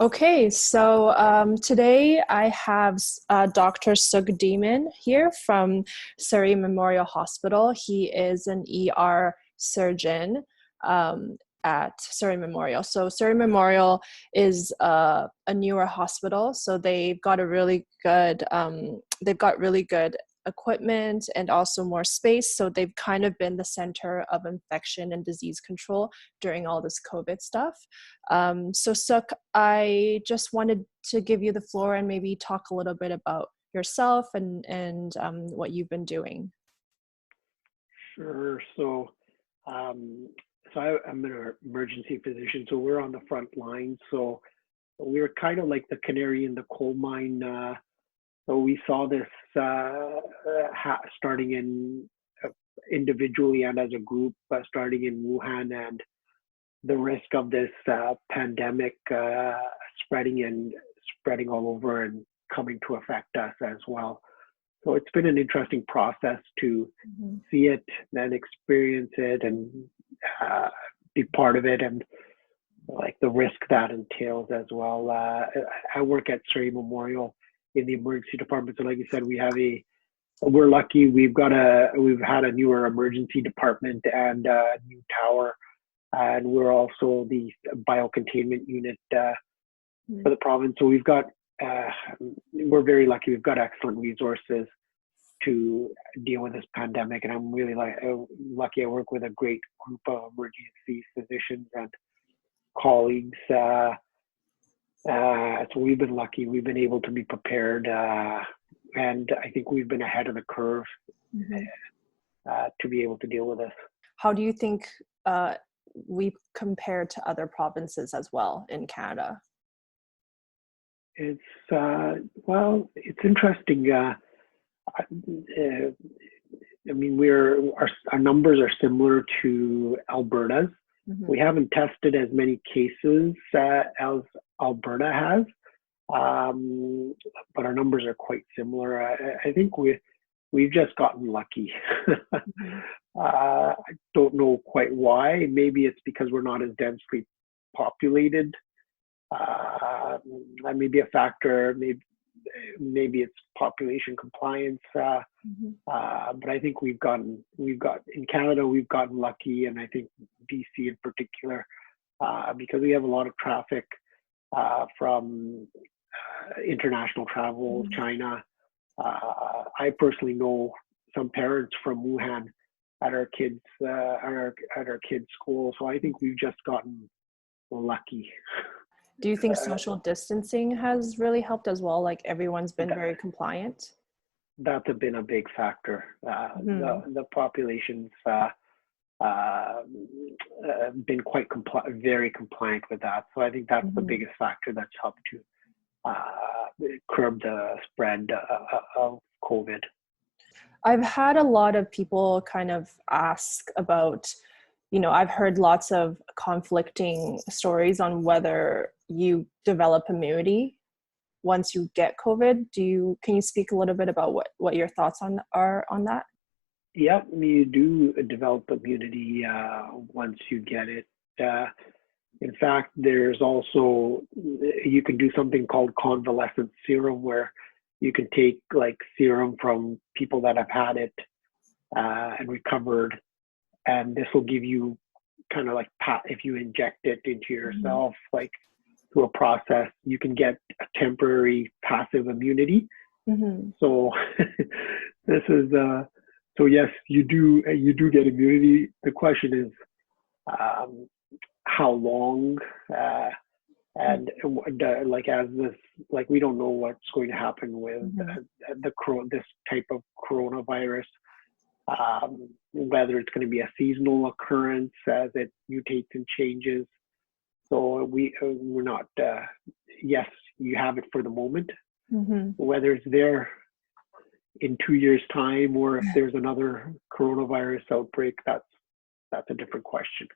Okay, so today I have Dr. Sukh Dhiman here from Surrey Memorial Hospital. He is an ER surgeon at Surrey Memorial. So Surrey Memorial is a newer hospital, so they've got really good equipment and also more space. So they've kind of been the center of infection and disease control during all this COVID stuff. So Sukh, I just wanted to give you the floor and maybe talk a little bit about yourself and what you've been doing. Sure. Um, I'm an emergency physician, so we're on the front line. So we're kind of like the canary in the coal mine. So we saw this starting in individually and as a group, starting in Wuhan, and the risk of this pandemic spreading and spreading all over and coming to affect us as well. So it's been an interesting process to Mhm. see it, then experience it, and be part of it, and like the risk that entails as well. I work at Surrey Memorial in the emergency department. So, like you said, we're lucky. We've had a newer emergency department and a new tower, and we're also the biocontainment unit for the province. So uh, we're very lucky. We've got excellent resources to deal with this pandemic, and I'm really lucky. I work with a great group of emergency physicians and colleagues. So we've been lucky. We've been able to be prepared, and I think we've been ahead of the curve Mhm. to be able to deal with this. How do you think uh, we compare to other provinces as well in Canada? It's it's interesting. I mean, our numbers are similar to Alberta's. Mhm. We haven't tested as many cases as Alberta has, um, but our numbers are quite similar. I think we've just gotten lucky. Mhm. I don't know quite why. Maybe it's because we're not as densely populated. That may be a factor. Maybe it's population compliance. Mhm. But I think in Canada, we've gotten lucky, and I think BC in particular, because we have a lot of traffic from international travel, Mhm. China. I personally know some parents from Wuhan at our kids' school, so I think we've just gotten lucky. Do you think Uh, social distancing has really helped as well? Like everyone's been that, very compliant? that's been a big factor. Mhm. The population's been very compliant with that. So I think that's the Mhm. biggest factor that's helped to curb the spread of COVID. I've had a lot of people kind of ask about, I've heard lots of conflicting stories on whether you develop immunity once you get COVID. Can you speak a little bit about what your thoughts are on that? Yep, you do develop immunity once you get it. Uh, in fact, you can do something called convalescent serum, where you can take like serum from people that have had it and recovered, and this will give you kind of like if you inject it into Mhm. yourself, like through a process, you can get a temporary passive immunity. Mhm. So this is yes, you do get immunity. The question is um, how long, uh, and like as this, like we don't know what's going to happen with Mhm. this type of coronavirus, whether it's going to be a seasonal occurrence as it mutates and changes. So we're not. Yes, you have it for the moment. Mhm. Whether it's there in 2 years' time, or if there's another coronavirus outbreak, that's a different question.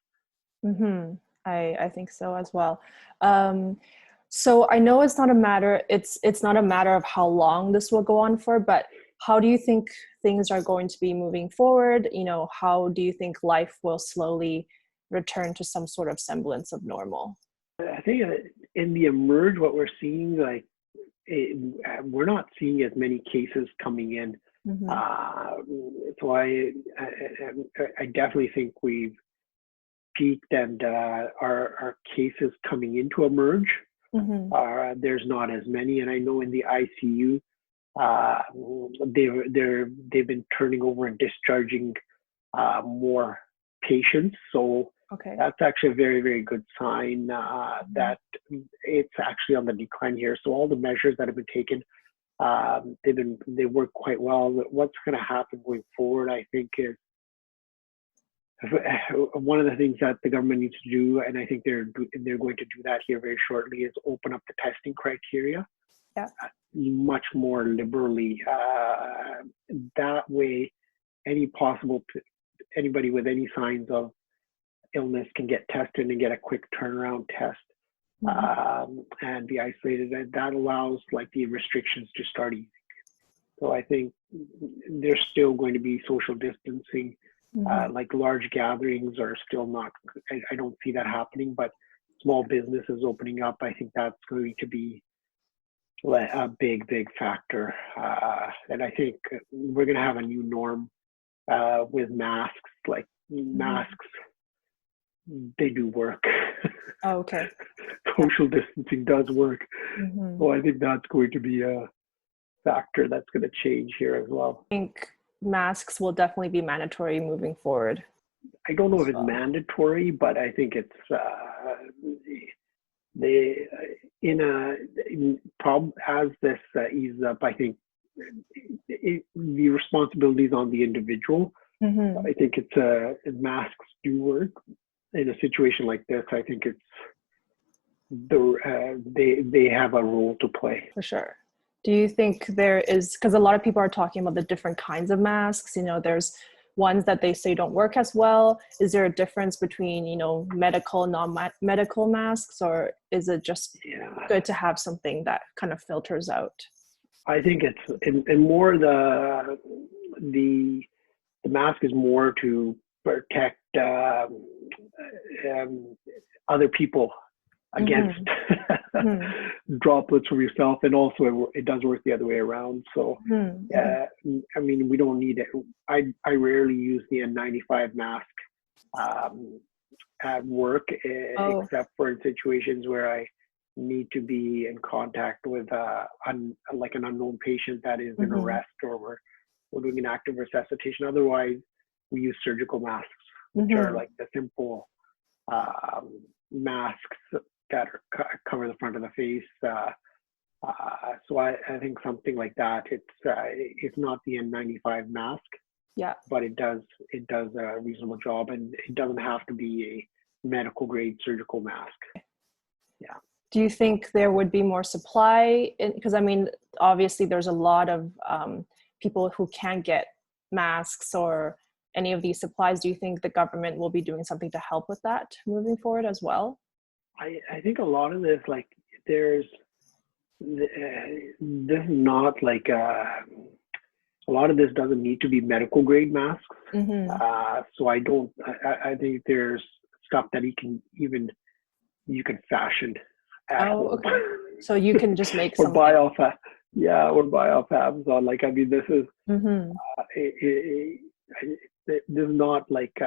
Mhm. I think so as well. Um, so I know it's not a matter of how long this will go on for, but how do you think things are going to be moving forward? How do you think life will slowly return to some sort of semblance of normal? I think in the emerge, what we're seeing, like, we're not seeing as many cases coming in. Mm-hmm. Uh, so I definitely think we've peaked, and our cases coming into emerge, Mm-hmm. there's not as many. And I know in the ICU, uh, they've been turning over and discharging more patients. So Okay. that's actually a very, very good sign that it's actually on the decline here. So all the measures that have been taken, they work quite well. What's going to happen going forward, I think, is one of the things that the government needs to do, and I think they're going to do that here very shortly, is open up the testing criteria Yeah. much more liberally. That way, anybody with any signs of illness can get tested and get a quick turnaround test, and be isolated. And that allows like the restrictions to start easing. So I think there's still going to be social distancing. Like large gatherings are still not, I don't see that happening, but small businesses opening up, I think that's going to be a big, big factor. And I think we're going to have a new norm with masks. Like masks, they do work. Oh, okay. Social distancing does work. So I think that's going to be a factor that's going to change here as well. I think masks will definitely be mandatory moving forward. I don't know if it's mandatory, but I think it's problem as this eases up. I think the responsibility is on the individual. I think masks do work in a situation like this. I think it's they have a role to play. For sure. Do you think there is, because a lot of people are talking about the different kinds of masks, there's ones that they say don't work as well. Is there a difference between, medical, non-medical masks, or is it just good to have something that kind of filters out? I think it's and more the mask is more to protect other people against droplets from yourself, and also it does work the other way around. So I mean, we don't need it. I rarely use the N95 mask at work, except for in situations where I need to be in contact with like an unknown patient that is in arrest, or we're doing an active resuscitation. Otherwise, we use surgical masks, which are like the simple masks that cover the front of the face. So I think something like that. It's not the N95 mask, but it does a reasonable job, and it doesn't have to be a medical grade surgical mask. Yeah. Do you think there would be more supply? Because I mean, obviously, there's a lot of people who can't get masks or any of these supplies. Do you think the government will be doing something to help with that moving forward as well? I think a lot of this, like, this is not like a lot of this doesn't need to be medical grade masks. So I think there's stuff that you can fashion at home. Okay. So you can just make or buy off Amazon. Like, I mean, this is this is not like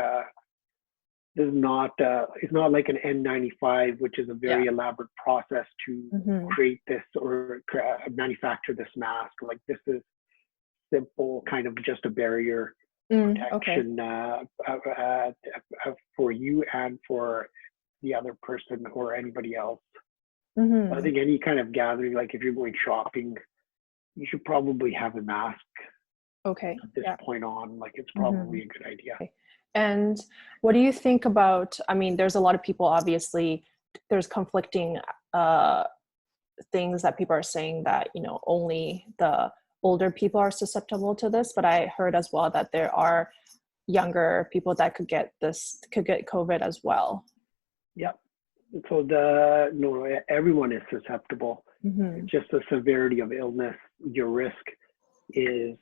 it's not like an N95, which is a very elaborate process to create this or manufacture this mask. Like, this is simple, kind of just a barrier protection for you and for the other person or anybody else. I think any kind of gathering, like if you're going shopping, you should probably have a mask. Okay. At this point on, like, it's probably a good idea. Okay. And what do you think about, I mean, there's a lot of people, obviously, there's conflicting things that people are saying that, only the older people are susceptible to this, but I heard as well that there are younger people that could get COVID as well. Yep. So everyone is susceptible. Just the severity of illness, your risk is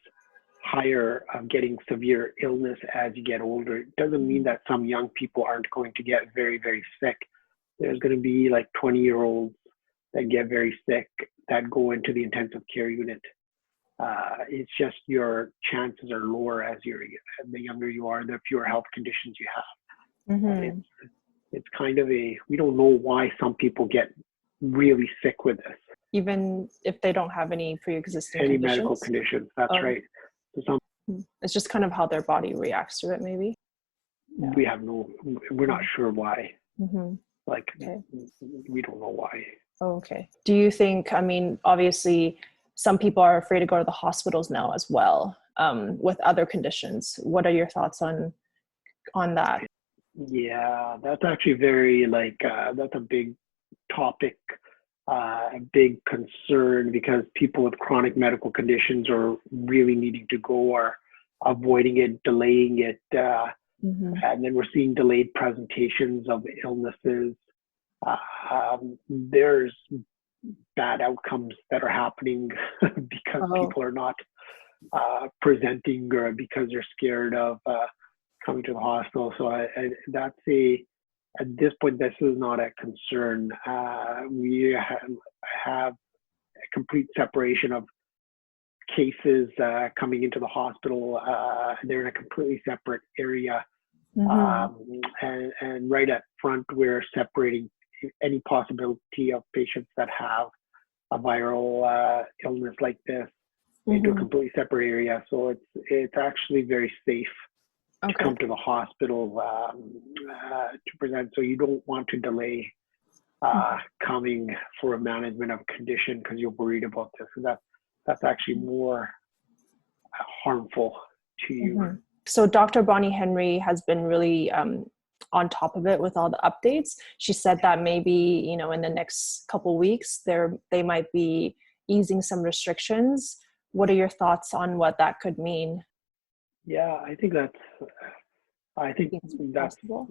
higher of getting severe illness as you get older. It doesn't mean that some young people aren't going to get very, very sick. There's going to be like 20-year-olds that get very sick that go into the intensive care unit. It's just your chances are lower as the younger you are, the fewer health conditions you have. Mm-hmm. It's kind of we don't know why some people get really sick with this. Even if they don't have any pre-existing Any conditions? medical conditions, that's right. So it's just kind of how their body reacts to it, maybe. Yeah. We're not sure why. Mm-hmm. Like, okay. We don't know why. Okay. Do you think, I mean, obviously some people are afraid to go to the hospitals now as well, with other conditions. What are your thoughts on that? Yeah, that's actually very that's a big topic, a big concern, because people with chronic medical conditions are really needing to go or avoiding it, delaying it. And then we're seeing delayed presentations of illnesses. There's bad outcomes that are happening because people are not presenting, or because they're scared of coming to the hospital. So at this point, this is not a concern. We have a complete separation of cases coming into the hospital. They're in a completely separate area. And right up front, we're separating any possibility of patients that have a viral illness like this into a completely separate area. So it's actually very safe to come to the hospital to present. So you don't want to delay coming for a management of condition because you're worried about this. So that's actually more harmful to you. So Dr. Bonnie Henry has been really on top of it with all the updates. She said that maybe, in the next couple weeks, they might be easing some restrictions. What are your thoughts on what that could mean? Yeah, I think that's possible.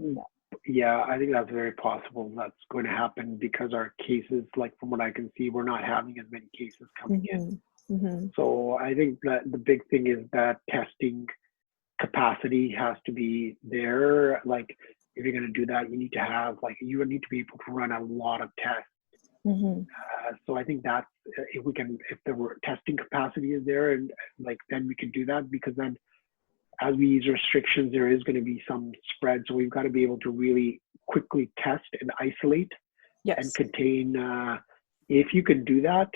Yeah, I think that's very possible. That's going to happen because our cases, like from what I can see, we're not having as many cases coming in. So I think that the big thing is that testing capacity has to be there. Like, if you're going to do that, you need to have, you need to be able to run a lot of tests. So I think that's, if the testing capacity is there, and then we can do that, because then as we use restrictions, there is going to be some spread. So we've got to be able to really quickly test and isolate and contain. If you can do that,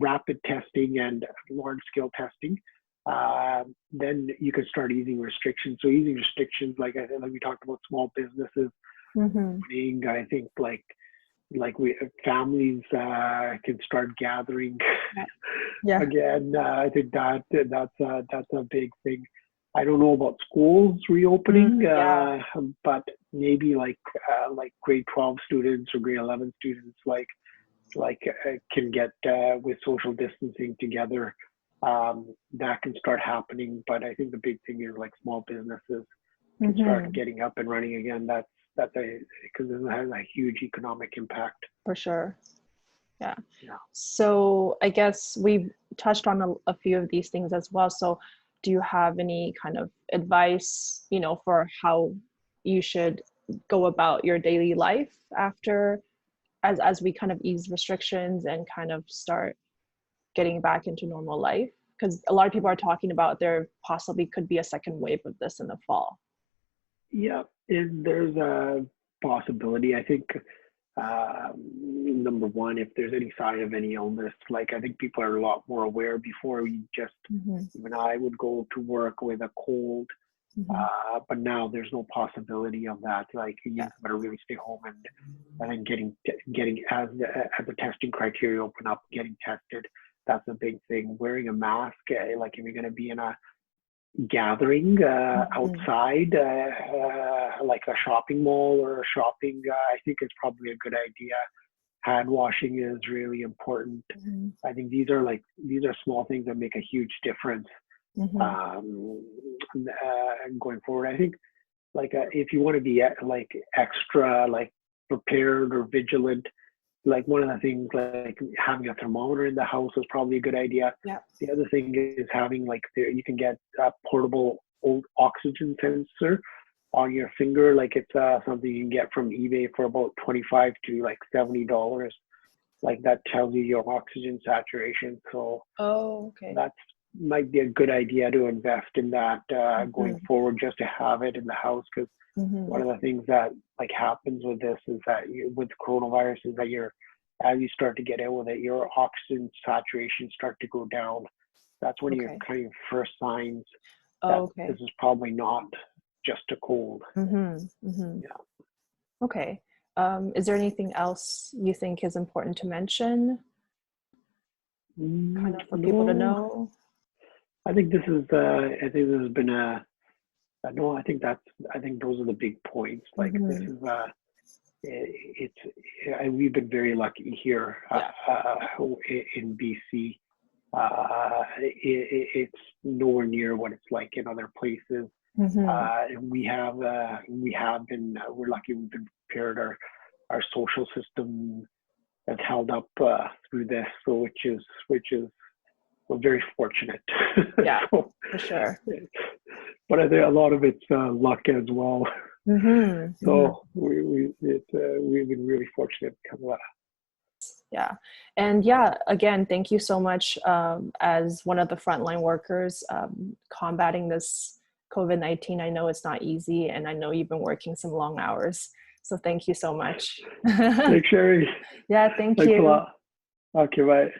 rapid testing and large scale testing, then you can start easing restrictions. So easing restrictions, like we talked about, small businesses. I think families can start gathering again. I think that's a big thing. I don't know about schools reopening, but maybe grade 12 students or grade 11 students can get with social distancing together. That can start happening. But I think the big thing is small businesses can start getting up and running again. Because it has a huge economic impact. For sure. Yeah. So I guess we've touched on a few of these things as well. So do you have any kind of advice, for how you should go about your daily life after, as we kind of ease restrictions and kind of start getting back into normal life? Because a lot of people are talking about there possibly could be a second wave of this in the fall. Yeah, there's a possibility. I think number one, if there's any sign of any illness, I think people are a lot more aware. Before, we just, even I would go to work with a cold, but now there's no possibility of that. You better really stay home and then getting as the testing criteria open up, getting tested. That's a big thing. Wearing a mask, if you're going to be in a gathering outside, like a shopping mall or shopping, I think it's probably a good idea. Hand washing is really important. I think these are small things that make a huge difference going forward. I think if you want to be extra prepared or vigilant, one of the things, having a thermometer in the house is probably a good idea. The other thing is having you can get a portable old oxygen sensor on your finger. It's something you can get from eBay for about $25 to $70. like that tells you your oxygen saturation. So Oh, okay. that's might be a good idea to invest in that going forward, just to have it in the house. Because one of the things that like happens with this is that with coronavirus is that as you start to get ill with it, your oxygen saturation start to go down. That's one of your kind of first signs that this is probably not just a cold. Yeah. Okay. Is there anything else you think is important to mention? Kind of for people to No, know? I think this is. I think this has been a. No, I think those are the big points. Like this is. It's. We've been very lucky here in BC. It's nowhere near what it's like in other places. We're lucky we've been prepared. Our social system has held up through this, so which is we're very fortunate. Yeah, So, for sure. but I think a lot of it's luck as well. So we've been really fortunate because of that. Yeah. And yeah, again, thank you so much as one of the frontline workers combating this COVID-19. I know it's not easy, and I know you've been working some long hours. So thank you so much. Thanks, Sherry. Yeah, thank Thanks a you. lot. Okay, bye.